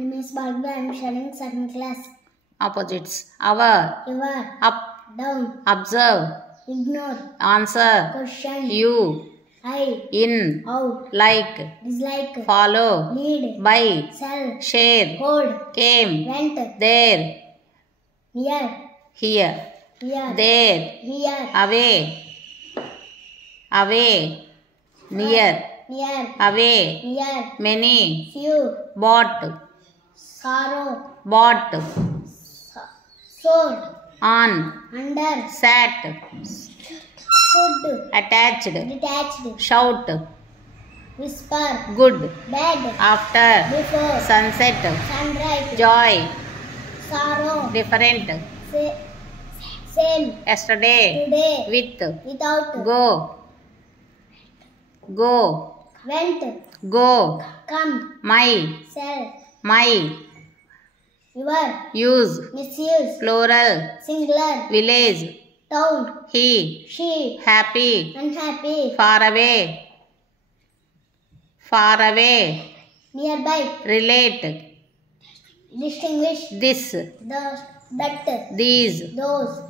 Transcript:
name is Bhargavi. I am studying second class. Opposites. Our. Your. Up. Down. Observe. Ignore. Answer. Question. You. I. In. Out. Like. Dislike. Follow. Lead. Buy. Sell. Share. Hold. Came. Went. There. Near. Here. Here. There. Here. Away. Away. Near. Near. Away. Near. Many. Few. Bought. Sorrow. Bought. Sword. On. Under. Sat. Stood. Attached. Detached. Shout. Whisper. Good. Bed. After. Before. Sunset. Sunrise. Joy. Sorrow. Different. Same. Yesterday. Today. With. Without. Go. Go. Went. Go. Come. My. Sell. My. Your. Use. Misuse. Plural. Singular. Village. Town. He. She. Happy. Unhappy. Far away. Far away. Nearby. Relate. Distinguish. This. That. These. Those.